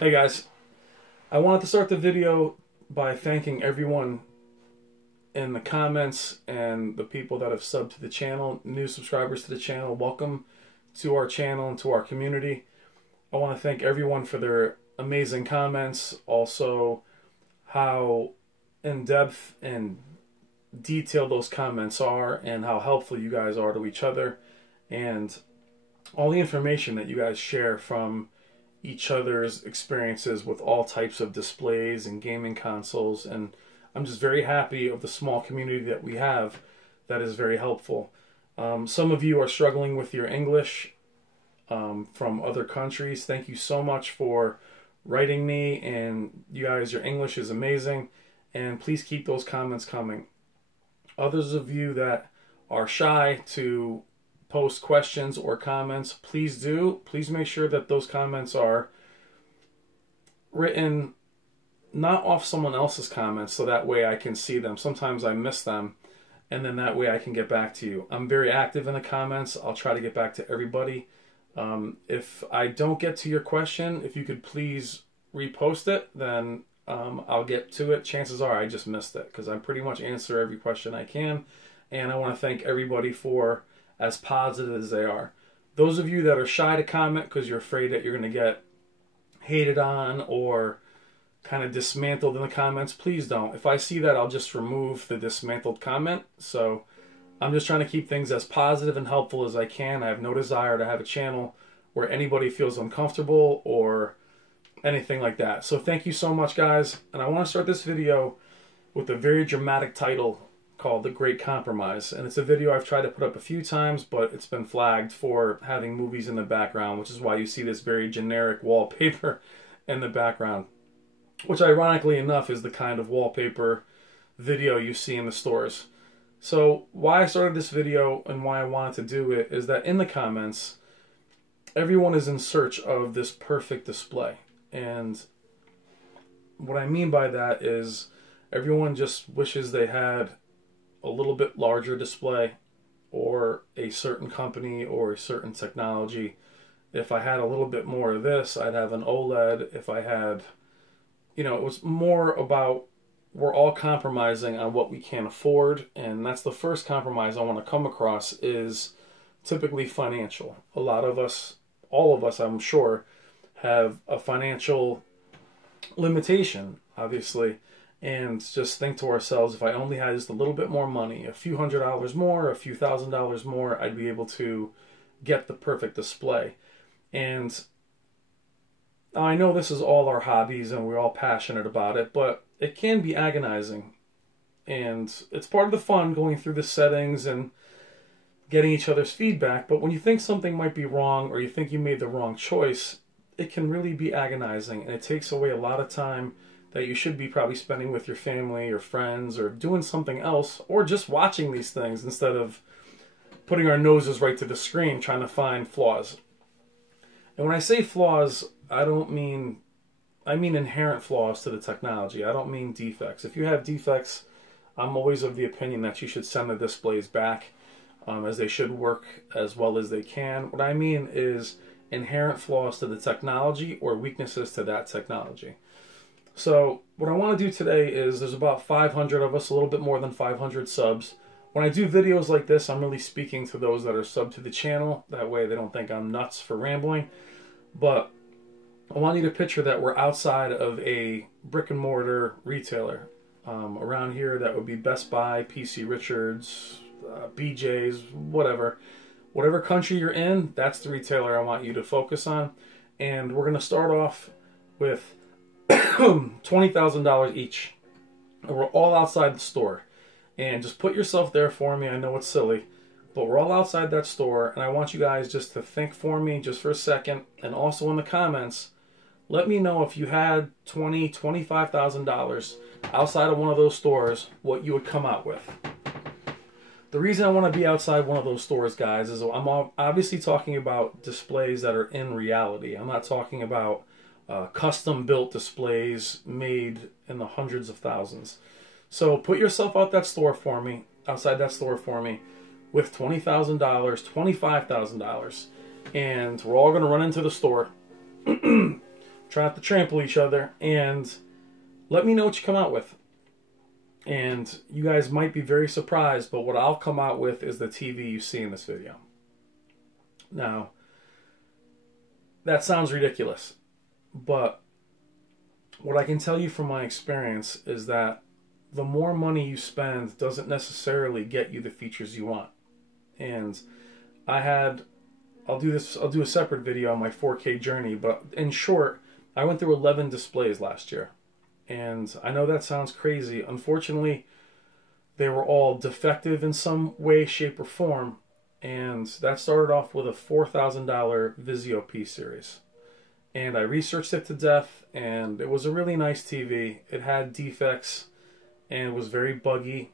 Hey guys, I wanted to start the video by thanking everyone in the comments and the people that have subbed to the channel, new subscribers to the channel. Welcome to our channel and to our community. I want to thank everyone for their amazing comments, also how in-depth and detailed those comments are and how helpful you guys are to each other, and all the information that you guys share from each other's experiences with all types of displays and gaming consoles. And I'm just very happy of the small community that we have that is very helpful. Some of you are struggling with your English from other countries. Thank you so much for writing me, and you guys, your English is amazing, and please keep those comments coming. Others of you that are shy to post questions or comments, please do. Please make sure that those comments are written not off someone else's comments, so that way I can see them. Sometimes I miss them, and then that way I can get back to you. I'm very active in the comments. I'll try to get back to everybody. If I don't get to your question, if you could please repost it, then I'll get to it. Chances are I just missed it, because I pretty much answer every question I can, and I want to thank everybody for as positive as they are. Those of you that are shy to comment because you're afraid that you're going to get hated on or kind of dismantled in the comments, please don't. If I see that, I'll just remove the dismantled comment. So I'm just trying to keep things as positive and helpful as I can. I have no desire to have a channel where anybody feels uncomfortable or anything like that. So thank you so much, guys. And I want to start this video with a very dramatic title called The Great Compromise. And it's a video I've tried to put up a few times, but it's been flagged for having movies in the background, which is why you see this very generic wallpaper in the background, which ironically enough is the kind of wallpaper video you see in the stores. So why I started this video and why I wanted to do it is that in the comments, everyone is in search of this perfect display. And what I mean by that is everyone just wishes they had a little bit larger display, or a certain company or a certain technology. If I had a little bit more of this, I'd have an OLED. If I had, it was more about we're all compromising on what we can't afford, and that's the first compromise I want to come across, is typically financial. A lot of us, all of us, I'm sure, have a financial limitation, obviously, and just think to ourselves, if I only had just a little bit more money, a few $100s more, a few $1,000s more, I'd be able to get the perfect display. And I know this is all our hobbies and we're all passionate about it, but it can be agonizing. And it's part of the fun going through the settings and getting each other's feedback. But when you think something might be wrong, or you think you made the wrong choice, it can really be agonizing, and it takes away a lot of time that you should be probably spending with your family or friends, or doing something else, or just watching these things instead of putting our noses right to the screen trying to find flaws. And when I say flaws, I mean inherent flaws to the technology. I don't mean defects. If you have defects, I'm always of the opinion that you should send the displays back, as they should work as well as they can. What I mean is inherent flaws to the technology or weaknesses to that technology. So what I want to do today is, there's about 500 of us, a little bit more than 500 subs. When I do videos like this, I'm really speaking to those that are subbed to the channel. That way they don't think I'm nuts for rambling. But I want you to picture that we're outside of a brick and mortar retailer. Around here, that would be Best Buy, PC Richards, BJ's, whatever. Whatever country you're in, that's the retailer I want you to focus on. And we're going to start off with $20,000 each. And we're all outside the store. And just put yourself there for me. I know it's silly, but we're all outside that store. And I want you guys just to think for me just for a second. And also in the comments, let me know if you had $20,000, $25,000 outside of one of those stores, what you would come out with. The reason I want to be outside one of those stores, guys, is I'm obviously talking about displays that are in reality. I'm not talking about custom-built displays made in the hundreds of thousands. So put yourself outside that store for me, with $20,000, $25,000, and we're all going to run into the store, try try not to trample each other, and let me know what you come out with. And you guys might be very surprised, but what I'll come out with is the TV you see in this video. Now, that sounds ridiculous, but what I can tell you from my experience is that the more money you spend doesn't necessarily get you the features you want. And I'll do a separate video on my 4K journey, but in short, I went through 11 displays last year. And I know that sounds crazy. Unfortunately, they were all defective in some way, shape, or form. And that started off with a $4,000 Vizio P-Series. And I researched it to death, and it was a really nice TV. It had defects, and it was very buggy.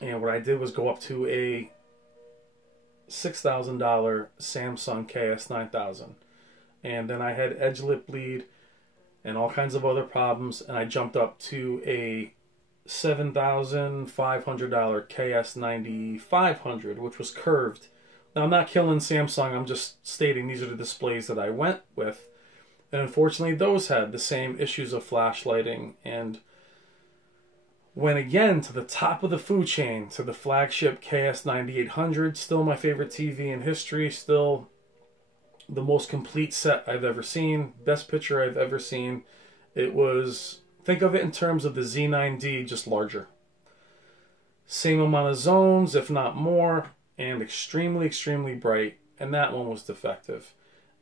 And what I did was go up to a $6,000 Samsung KS9000. And then I had edge lip bleed and all kinds of other problems, and I jumped up to a $7,500 KS9500, which was curved. Now, I'm not killing Samsung, I'm just stating these are the displays that I went with. And unfortunately, those had the same issues of flash lighting, and went again to the top of the food chain, to the flagship KS9800, still my favorite TV in history, still the most complete set I've ever seen, best picture I've ever seen. It was, think of it in terms of the Z9D, just larger. Same amount of zones, if not more, and extremely, extremely bright, and that one was defective.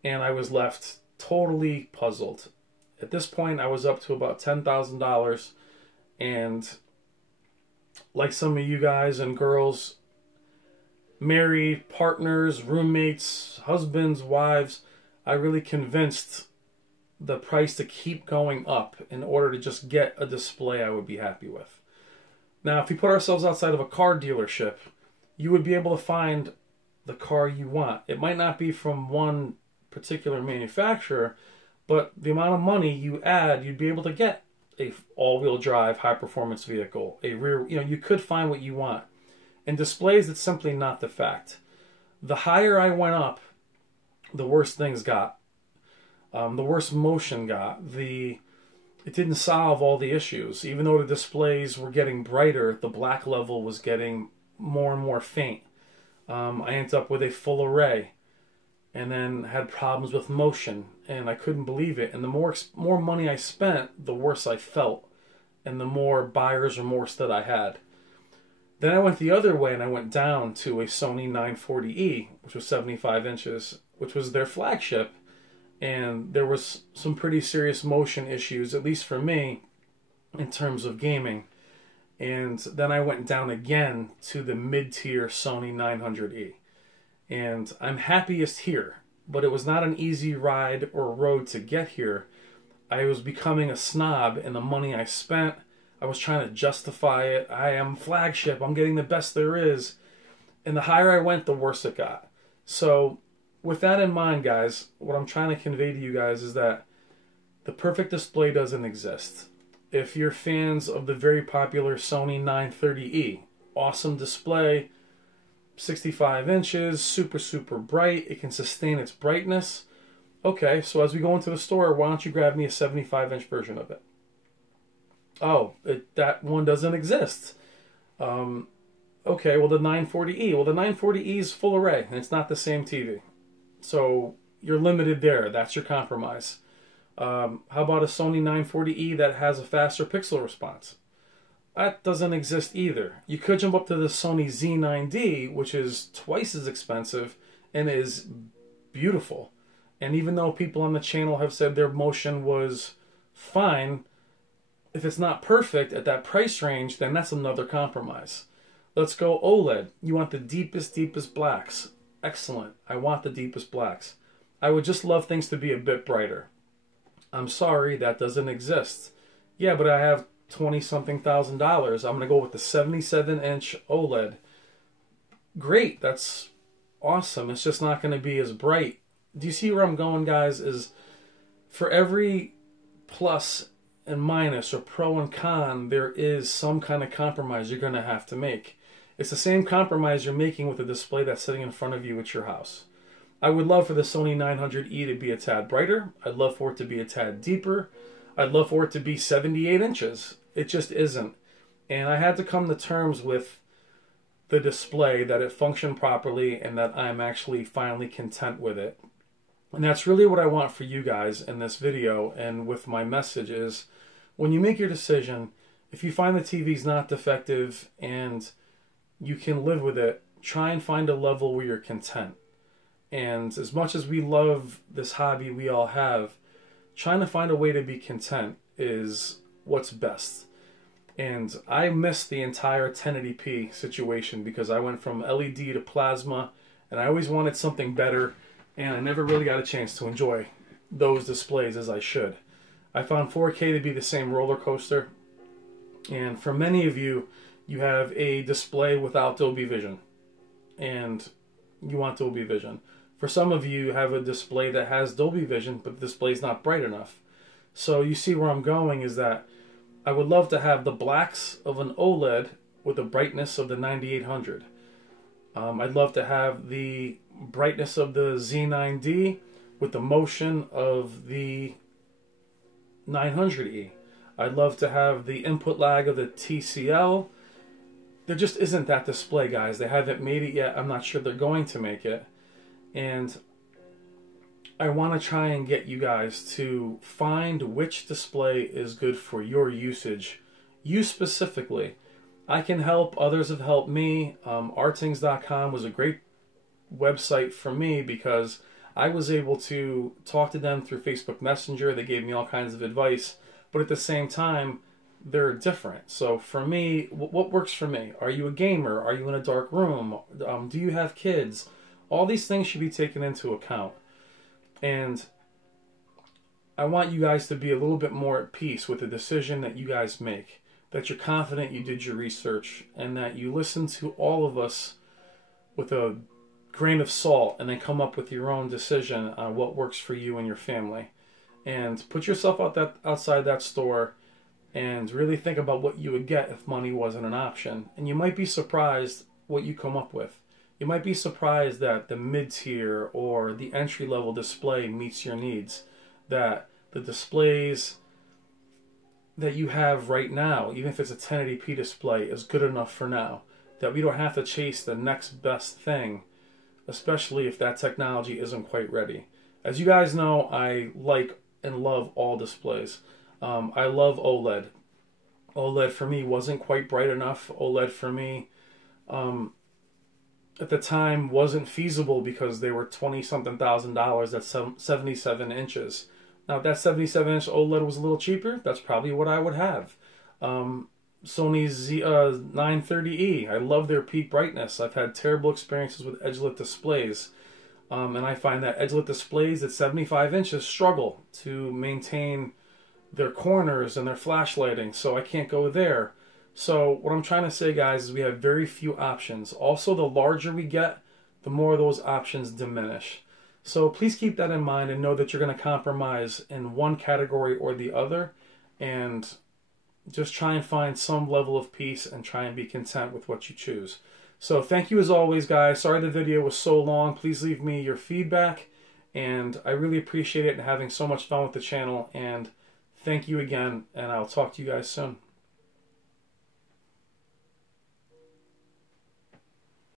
And I was left totally puzzled. At this point, I was up to about $10,000, and like some of you guys and girls, married, partners, roommates, husbands, wives, I really convinced the price to keep going up in order to just get a display I would be happy with. Now, if we put ourselves outside of a car dealership, you would be able to find the car you want. It might not be from one particular manufacturer, but the amount of money you add, you'd be able to get a all-wheel drive, high-performance vehicle, a rear, you could find what you want. In displays, it's simply not the fact. The higher I went up, the worse things got. The worse motion got. It didn't solve all the issues. Even though the displays were getting brighter, the black level was getting more and more faint. I ended up with a full array, and then had problems with motion, and I couldn't believe it. And the more money I spent, the worse I felt, and the more buyer's remorse that I had. Then I went the other way, and I went down to a Sony 940E, which was 75 inches, which was their flagship. And there was some pretty serious motion issues, at least for me, in terms of gaming. And then I went down again to the mid-tier Sony 900E. And I'm happiest here, but it was not an easy ride or road to get here. I was becoming a snob in the money I spent. I was trying to justify it. I am flagship. I'm getting the best there is. And the higher I went, the worse it got. So with that in mind, guys, what I'm trying to convey to you guys is that the perfect display doesn't exist. If you're fans of the very popular Sony 930E, awesome display, 65 inches, super, super bright. It can sustain its brightness. Okay, so as we go into the store, why don't you grab me a 75-inch version of it? Oh, that one doesn't exist. Okay, well, the 940E. Well, the 940E is full array, and it's not the same TV. So you're limited there. That's your compromise. How about a Sony 940E that has a faster pixel response? That doesn't exist either. You could jump up to the Sony Z9D, which is twice as expensive and is beautiful. And even though people on the channel have said their motion was fine, if it's not perfect at that price range, then that's another compromise. Let's go OLED. You want the deepest, deepest blacks. Excellent. I want the deepest blacks. I would just love things to be a bit brighter. I'm sorry, that doesn't exist. Yeah, but I have $20-something thousand. I'm going to go with the 77-inch OLED. Great, that's awesome. It's just not going to be as bright. Do you see where I'm going, guys? Is for every plus and minus or pro and con, there is some kind of compromise you're going to have to make. It's the same compromise you're making with the display that's sitting in front of you at your house. I would love for the Sony 900E to be a tad brighter. I'd love for it to be a tad deeper. I'd love for it to be 78 inches. It just isn't. And I had to come to terms with the display, that it functioned properly and that I'm actually finally content with it. And that's really what I want for you guys in this video and with my message is, when you make your decision, if you find the TV's not defective and you can live with it, try and find a level where you're content. And as much as we love this hobby we all have, trying to find a way to be content is what's best. And I missed the entire 1080p situation because I went from LED to plasma, and I always wanted something better, and I never really got a chance to enjoy those displays as I should. I found 4K to be the same roller coaster, and for many of you, you have a display without Dolby Vision, and you want Dolby Vision. For some of you, you have a display that has Dolby Vision, but the display is not bright enough. So you see where I'm going is that I would love to have the blacks of an OLED with the brightness of the 9800. I'd love to have the brightness of the Z9D with the motion of the 900E. I'd love to have the input lag of the TCL. There just isn't that display, guys. They haven't made it yet. I'm not sure they're going to make it. And I want to try and get you guys to find which display is good for your usage. You specifically. I can help. Others have helped me. Artings.com was a great website for me because I was able to talk to them through Facebook Messenger. They gave me all kinds of advice. But at the same time, they're different. So for me, what works for me? Are you a gamer? Are you in a dark room? Do you have kids? All these things should be taken into account. And I want you guys to be a little bit more at peace with the decision that you guys make. That you're confident you did your research and that you listen to all of us with a grain of salt and then come up with your own decision on what works for you and your family. And put yourself outside that store and really think about what you would get if money wasn't an option. And you might be surprised what you come up with. You might be surprised that the mid-tier or the entry-level display meets your needs. That the displays that you have right now, even if it's a 1080p display, is good enough for now. That we don't have to chase the next best thing, especially if that technology isn't quite ready. As you guys know, I like and love all displays. I love OLED. OLED for me wasn't quite bright enough. OLED for me at the time wasn't feasible because they were $20-something thousand at 77 inches. Now if that 77-inch OLED was a little cheaper, that's probably what I would have. Sony's 930E, I love their peak brightness. I've had terrible experiences with edge-lit displays. And I find that edge-lit displays at 75 inches struggle to maintain their corners and their flash lighting, so I can't go there. So what I'm trying to say, guys, is we have very few options. Also, the larger we get, the more those options diminish. So please keep that in mind and know that you're going to compromise in one category or the other, and just try and find some level of peace and try and be content with what you choose. So thank you as always, guys. Sorry the video was so long. Please leave me your feedback, and I really appreciate it and having so much fun with the channel. And thank you again, and I'll talk to you guys soon.